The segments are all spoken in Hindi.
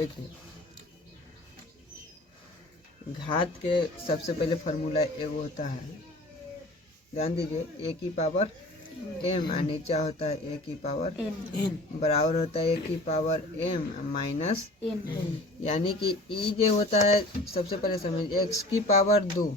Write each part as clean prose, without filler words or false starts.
देखिए घात के सबसे पहले फार्मूला एगो होता है, ध्यान दीजिए, ए की पावर एम और नीचे होता है ए की पावर एन, बराबर होता है ए की पावर एम माइनस एन, यानी कि ई जो होता है सबसे पहले समझ एक्स की पावर 2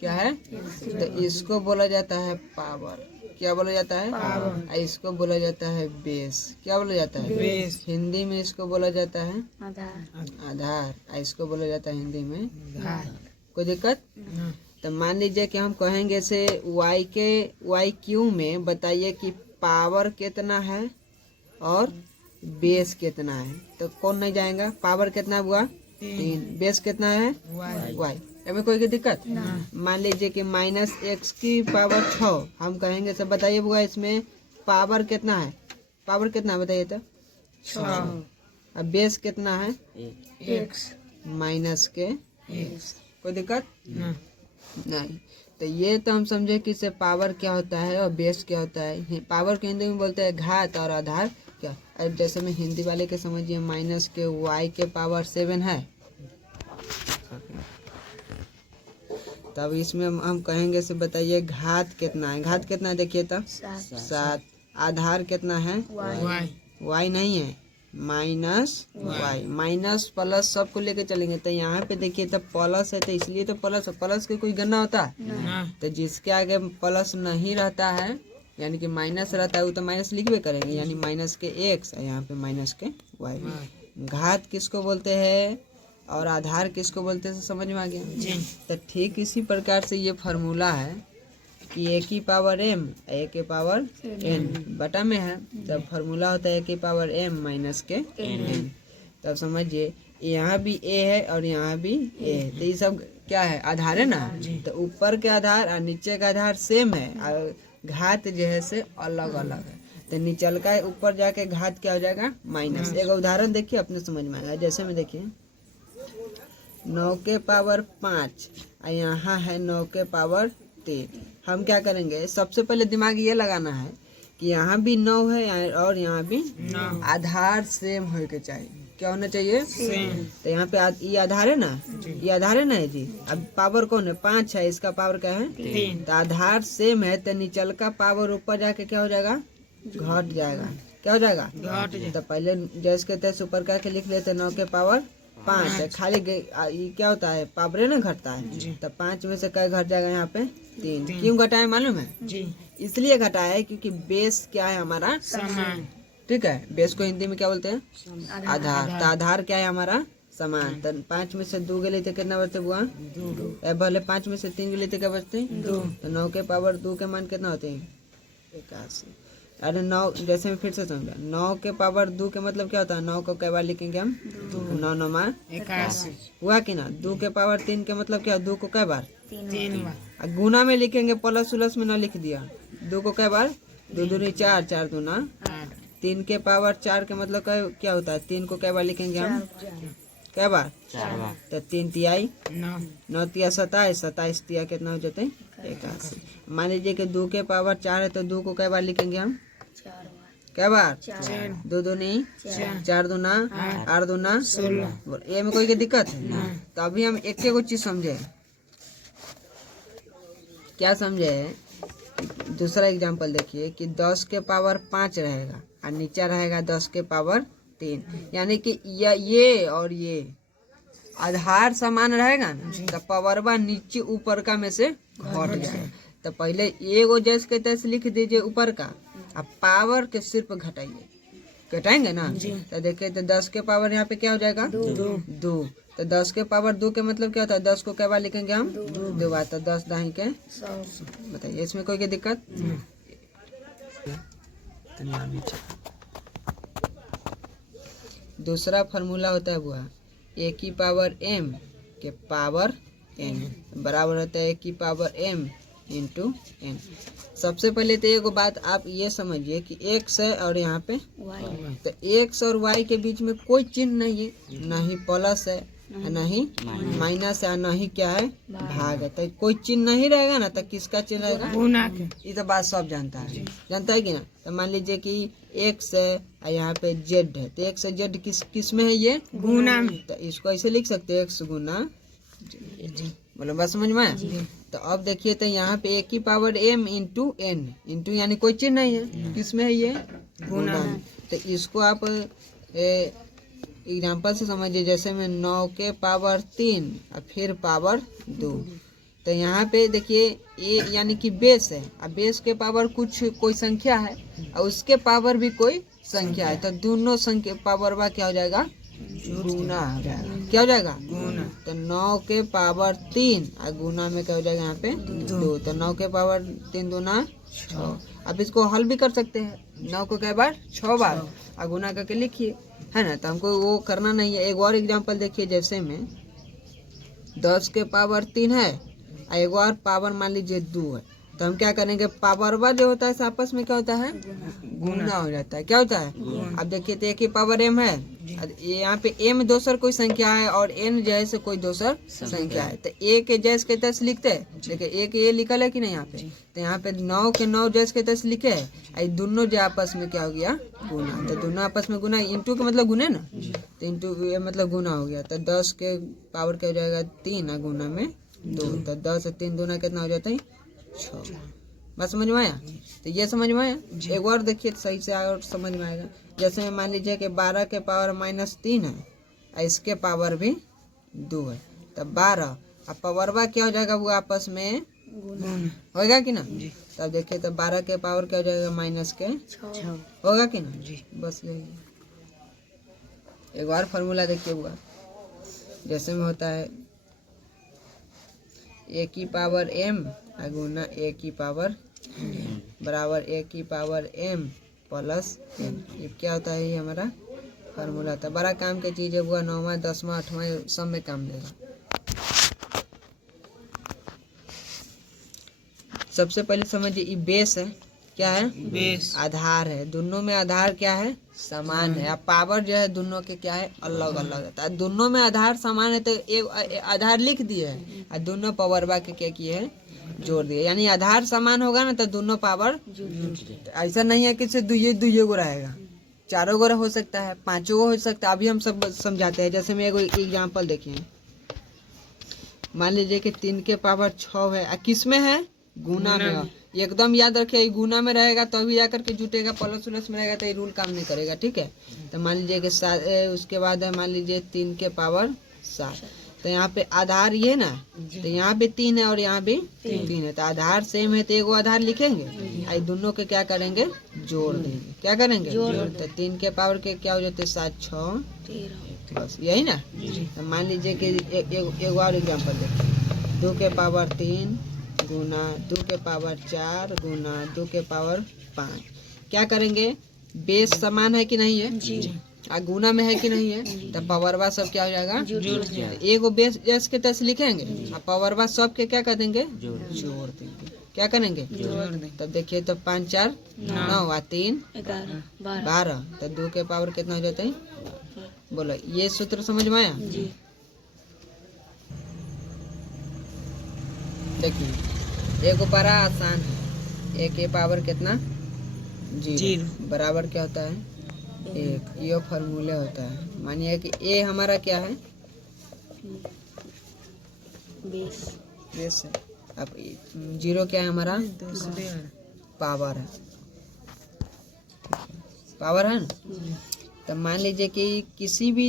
क्या है, तो इसको बोला जाता है पावर, क्या बोला जाता है पावर, इसको बोला जाता है बेस, क्या बोला जाता है बेस, हिंदी में इसको बोला जाता है आधार, इसको बोला जाता है हिंदी में आधार। कोई दिक्कत? तो मान लीजिए कि हम कहेंगे से वाई क्यू में बताइए कि पावर कितना है और बेस कितना है, तो कौन नहीं जाएगा, पावर कितना हुआ 3, बेस कितना है वाई, हमें कोई दिक्कत? मान लीजिए कि माइनस एक्स की पावर 6 हम कहेंगे सब बताइए बुआ इसमें पावर कितना है, पावर कितना बताइए तो 6, अब बेस कितना है एक्स माइनस के एक्स, कोई दिक्कत नहीं। तो ये तो हम समझे कि इससे पावर क्या होता है और बेस क्या होता है। पावर के हिंदी में बोलते हैं घात और आधार क्या, अब जैसे मैं हिंदी वाले के समझिए माइनस के वाई के पावर 7 है, तब इसमें हम कहेंगे से बताइए घात कितना है, घात कितना है देखिए तो 7, आधार कितना है वाई नहीं है माइनस वाई, माइनस प्लस सबको लेके चलेंगे, तो यहाँ पे देखिए तो प्लस है तो इसलिए तो प्लस, प्लस के कोई गणना होता है, तो जिसके आगे प्लस नहीं रहता है यानी कि माइनस रहता है वो तो माइनस लिखबे करेंगे, यानी माइनस के एक्स और यहाँ पे माइनस के वाई। घात किसको बोलते हैं और आधार किसको बोलते हैं समझ में आ गया? तो ठीक इसी प्रकार से ये फार्मूला है कि ए की पावर एम ए के पावर एन बटा में है, तब फार्मूला होता है ए की पावर एम माइनस के एन। तब समझिए यहाँ भी ए है और यहाँ भी ए है, तो ये सब क्या है आधार है ना, तो ऊपर के आधार और नीचे का आधार सेम है और घात जो है से अलग अलग है, तो निचल का ऊपर जाके घात क्या हो जाएगा माइनस। एक उदाहरण देखिए अपने समझ में आएगा, जैसे में देखिए 9 के पावर 5 और यहाँ है 9 के पावर 3, हम क्या करेंगे सबसे पहले दिमाग ये लगाना है कि यहाँ भी 9 है और यहाँ भी आधार सेम होने के चाहिए, क्या होना चाहिए सेम। तो यहाँ पे ये आधार है ना, ये आधार है ना जी, अब पावर कौन है 5 है, इसका पावर क्या है 3, तो आधार सेम है, तो निचल का पावर ऊपर जाके क्या हो जाएगा घट जाएगा, क्या हो जाएगा घट। तो पहले जैसे कहते हैं ऊपर का के लिख लेते 9 के पावर 5 है, खाली ये क्या होता है पावरे ना घटता है, तो 5 में से क्या घट जाएगा यहाँ पे 3, क्यों घटाया मालूम है जी, इसलिए घटाया है क्योंकि बेस क्या है हमारा समान, ठीक है, बेस को हिंदी में क्या बोलते हैं आधार, तो आधार क्या है हमारा समान, तो 5 में से 2 गए थे कितना बचते बुआ 2, भले 5 में से 3 गए थे क्या बचते 2, तो 9 के पावर 2 के मान कितना होते हैं 81। अरे 9 जैसे मैं फिर से समझा 9 के पावर 2 के मतलब क्या होता है, 9 को कई बार लिखेंगे हम 9 9 में 81 हुआ कि ना। 2 के पावर 3 के मतलब क्या, 2 को कई बार 3 बार, गुना में लिखेंगे प्लस उलस में ना लिख दिया, 2 को कई बार 2 दूनी 4 4 दूना 3 के पावर 4 के मतलब क्या होता है, 3 को कई बार लिखेंगे हम कई बार 4 बार, तो 3 तिहाई 9 तिया 27 27 तिया कितना हो जाते हैं 81। मान लीजिए कि 2 के पावर 4 है तो 2 को कई बार लिखेंगे हम क्या बार 2 दूनी 4 दूना 8 दूना 16, ये में कोई दिक्कत है? तो अभी हम एक चीज समझे, क्या समझे, दूसरा एग्जांपल देखिए कि 10 के पावर 5 रहेगा और नीचे रहेगा 10 के पावर 3, यानी कि ये और ये आधार समान रहेगा ना, तो पावरवा नीचे ऊपर का में से घट जाएगा, तो पहले एगो जैसे के तैसे लिख दीजिए ऊपर का, अब पावर के सिर्फ घटाइए, घटाएंगे ना, तो देखिए तो 10 के पावर यहाँ पे क्या हो जाएगा 2, तो 10 के पावर 2 के मतलब क्या होता है, 10 को क्या बार लिखेंगे हम 2 बार, तो 10 दाही के 100। बताइए इसमें कोई क्या दिक्कत? दूसरा फार्मूला होता है वो ए की पावर एम के पावर एन बराबर होता है ए की पावर एम इंटू एन। सबसे पहले तो एक बात आप ये समझिए कि एक्स है और यहाँ पे वाई, तो एक्स और वाई के बीच में कोई चिन्ह नहीं है, ना ही प्लस है न ही माइनस है, न ही क्या है भाग है। तो कोई चिन्ह नहीं रहेगा ना, तो किसका चिन्ह रहेगा? गुना के। ये तो बात सब जानता है कि ना। तो मान लीजिए कि x है और यहाँ पे z है, तो x से z किस में है? ये गुना में। तो इसको ऐसे लिख सकते हैं x गुना, बोलो बात समझ में आया? तो अब देखिए, तो यहाँ पे a की power m into n into यानी कोई चिन्ह नहीं है, किस में है? ये गुना में। तो इसको आप एग्जाम्पल से समझिए, जैसे में 9 के पावर 3 और फिर पावर 2। तो यहाँ पे देखिए ए यानी कि बेस है, और बेस के पावर कोई संख्या है और उसके पावर भी कोई संख्या है। तो दोनों संख्या पावर बा क्या हो जाएगा? गुना हो जाएगा। क्या हो जाएगा? गुना। तो 9 के पावर 3 और गुना में क्या हो जाएगा? यहाँ पे 2। तो 9 के पावर 3 दूना 6। अब इसको हल भी कर सकते हैं, 9 को कई बार 6 बार और गुना करके लिखिए, है ना। तो हमको वो करना नहीं है। एक और एग्जांपल देखिए, जैसे में 10 के पावर 3 है और एक और पावर मान लीजिए 2 है। तो हम क्या करेंगे? पावर जो होता है आपस में क्या होता है? गुना हो जाता है। क्या होता है? अब देखिए, तो एक ही पावर m है, यहाँ पे m दोसर कोई संख्या है और n जैसे कोई दोसर संख्या है। तो a के जैसे के तस लिखते हैं, देखिए एक ये लिखल है कि नहीं यहाँ पे। तो यहाँ पे 9 के 9 जैसे के तस लिखे है, दोनों जो आपस में क्या हो गया? गुना। तो दोनों आपस में गुना, इंटू का मतलब गुने ना, तो इंटू मतलब गुना हो गया। तो 10 के पावर क्या हो जाएगा? 3 और गुना में 2। तो 10 से 3 दूना कितना हो जाता है? 6। बात समझ में आया? तो ये समझ में आया? एक और देखिए सही से और समझ में आएगा। जैसे मान लीजिए कि 12 के पावर -3 है और इसके पावर भी 2 है। तो 12 अब पावरवा क्या हो जाएगा? वो आपस में होगा कि ना? तब देखिए, तो 12 के पावर क्या हो जाएगा? -6 होगा कि ना? बस यही एक बार फार्मूला देखिए हुआ, जैसे में होता है a की पावर m गुना a की पावर बराबर a की पावर m प्लस n। ये क्या होता है? ये हमारा फार्मूला था। बड़ा काम की चीज़ है, हुआ 9वां 10वां 8वां सब में काम देगा। सबसे पहले समझिए, ये बेस है। क्या है? बेस। आधार है, दोनों में आधार क्या है? समान है। अब पावर जो है दोनों के क्या है? अलग अलग है। दोनों में आधार समान है तो एक आधार लिख दिए है और दोनों पावर बा के क्या किए है? जोड़ दिए। यानी आधार समान होगा ना तो दोनों पावर, ऐसा नहीं है कि सिर्फ दुइये को रहेगा, 4 गो हो सकता है, 5 गो हो सकता है। अभी हम सब समझाते हैं। जैसे मैं एक एग्जाम्पल देखिए, मान लीजिए कि 3 के पावर 6 है, किस में है? गुना में। एकदम याद रखिए, गुना में रहेगा तो अभी आकर के जुटेगा, प्लस उलस में रहेगा तो ये रूल काम नहीं करेगा। ठीक है। तो मान लीजिए कि उसके बाद है मान लीजिए 3 के पावर 7। तो यहाँ पे आधार ये ना, तो यहाँ पे 3 है और यहाँ भी 3 है। तो आधार सेम है तो एगो आधार लिखेंगे, दोनों के क्या करेंगे? जोड़ देंगे। क्या करेंगे? तो 3 के पावर के क्या हो जाते हैं? 7 6 बस यही ना। तो मान लीजिए कि एक और एग्जाम्पल देखिए, 2 के पावर 3 गुना 2 के पावर 4 गुना 2 के पावर 5। क्या करेंगे? बेस समान है कि नहीं है? जी। गुना में है कि नहीं है? तो पावरवा सब क्या हो जाएगा? एगो बेस जैस के तस लिखेंगे और पावरवा सब के क्या कर देंगे? जोड़ देंगे। क्या करेंगे? जोड़ देंगे। तब देखिए, तो 5 4 9 और 3 12। तो 2 के पावर कितना हो जाता है? बोलो, ये सूत्र समझ में आया? देखिए, एक बड़ा आसान है। एक के पावर कितना? 0 बराबर क्या होता है? 1। ये फार्मूला होता है। मानिए कि ए हमारा क्या है? बेस है। अब 0 क्या है हमारा? पावर है। पावर है ना। तो मान लीजिए कि किसी भी,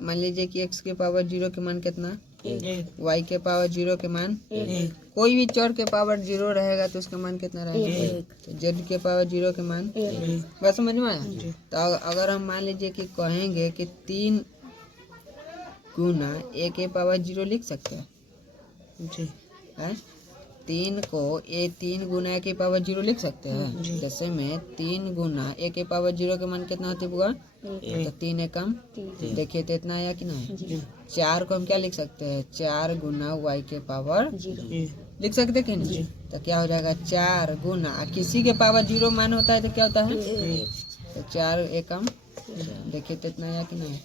मान लीजिए कि x के पावर 0 के मान कितना? y के पावर 0 के मान 1। कोई भी चर के पावर 0 रहेगा तो उसका मान कितना रहेगा? तो z के पावर 0 के मान 1। बस समझ में आया? तो अगर हम मान लीजिए कि कहेंगे कि 3 गुना a के पावर 0 लिख सकते हैं जी, है? 3 को 3 गुना a के पावर 0 लिख सकते हैं। जैसे में 3 गुना a के पावर 0 के मान कितना होती है? तो 3 एकम, देखिए तो इतना आया कि नहीं? 4 को हम क्या लिख सकते हैं? 4 गुना y के पावर 0 लिख सकते हैं कि नहीं? तो क्या हो जाएगा? 4 गुना, किसी के पावर 0 मान होता है तो क्या होता है? तो 4 एकम देखिए तो इतना आया कि नहीं,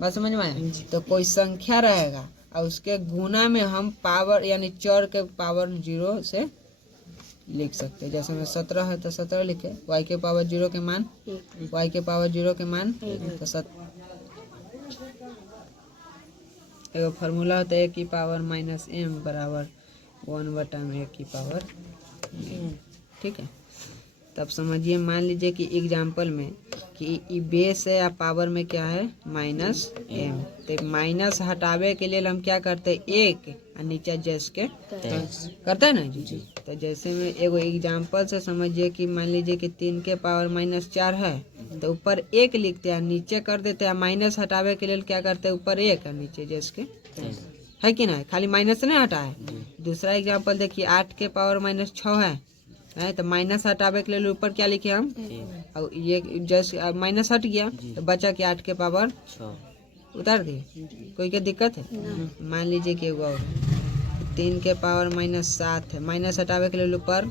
बस समझ में आया। तो कोई संख्या रहेगा और उसके गुना में हम पावर यानी चर के पावर 0 से लिख सकते हैं। जैसे में 17 है तो 17 लिखे, y के पावर 0 के मान y के पावर 0 के मान तो एगो फार्मूला होता है a की पावर माइनस m बराबर 1/a की पावर। ठीक है, तब समझिए, मान लीजिए कि एग्जाम्पल में कि बेस है या पावर में क्या है माइनस m, तो माइनस हटावे के लिए हम क्या करते हैं, एक और नीचे जैस के करते हैं ना जी। तो जैसे में एगो एग्जाम्पल से समझिए कि मान लीजिए कि 3 के पावर माइनस 4 है तो ऊपर 1 लिखते हैं, नीचे कर देते हैं, माइनस हटावे के लिए क्या करते हैं, ऊपर 1 और नीचे जैस के, है कि नहीं, खाली माइनस नहीं हटा है। दूसरा एग्जाम्पल देखिए, 8 के पावर माइनस 6 है तो माइनस हटावे के लिए ऊपर क्या लिखे हम, और ये जैसे माइनस हट गया तो बचा कि 8 के पावर उतार दिए। कोई क्या दिक्कत है? मान लीजिए कि 3 के पावर माइनस 7 है, माइनस हटावे के लिए ऊपर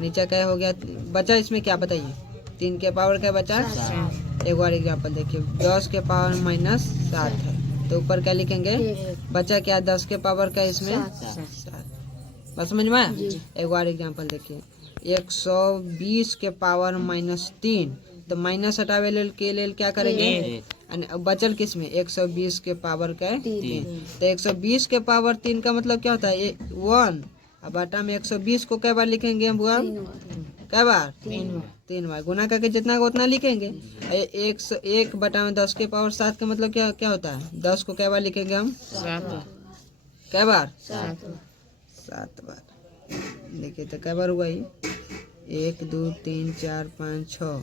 नीचे क्या हो गया, बचा इसमें क्या बताइए, 3 के पावर क्या बचा, एक बार एग्जाम्पल देखिए, 10 के पावर माइनस 7 है तो ऊपर क्या लिखेंगे, बचा क्या 10 के पावर का इसमें 7। बस समझ में आया। एक बार एग्जाम्पल देखिए, 120 के पावर माइनस 3, तो माइनस हटावे के लिए क्या करेंगे, बचल किस में 120 के पावर का 3, तो 120 के पावर 3 का मतलब क्या होता है 1, अब बटा में 120 को कै बार लिखेंगे हम बुआ, कै बार 3 बार, गुना करके जितना को उतना लिखेंगे। 1 बटा में 10 के पावर 7 का मतलब क्या क्या होता है, 10 को कै बार लिखेंगे हम, कै बार 7 बार। देखिए तो कै बार हुआ ये, 1 2 3 4 5 6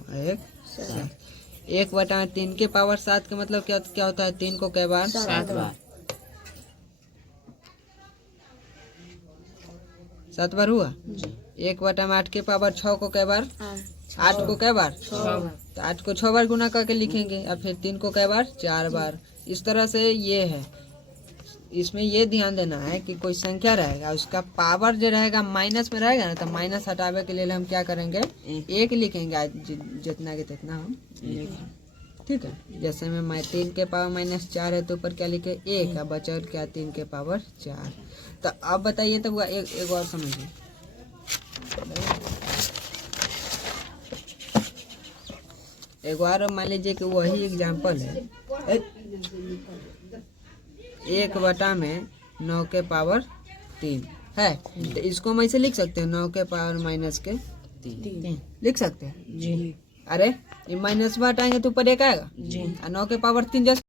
1 बटा में 3 के पावर 7 का मतलब क्या क्या होता है, 3 को कै बार 7 बार, 7 बार हुआ। 1 बटा में 8 के पावर 6 को कै बार, 8 को कै बार, तो 8 को 6 बार गुना करके लिखेंगे और फिर 3 को कै बार 4 बार। इस तरह से ये है। इसमें ये ध्यान देना है कि कोई संख्या रहेगा उसका पावर जो रहेगा माइनस में रहेगा ना, तो माइनस हटावे के लिए हम क्या करेंगे, 1 लिखेंगे, जितना के तितना हम लिखें। ठीक है, जैसे में 3 के पावर माइनस 4 है तो ऊपर क्या लिखे 1 और बचा क्या 3 के पावर 4। तो अब बताइए तो एक और समझिए, एक बार मान लीजिए कि वही एग्जाम्पल है, 1 बटा में 9 के पावर 3 है, तो इसको हम ऐसे लिख सकते हैं, 9 के पावर माइनस के 3 लिख सकते हैं जी। अरे ये माइनस हटाएंगे तो ऊपर 1 आएगा जी, और 9 के पावर 3 जैसे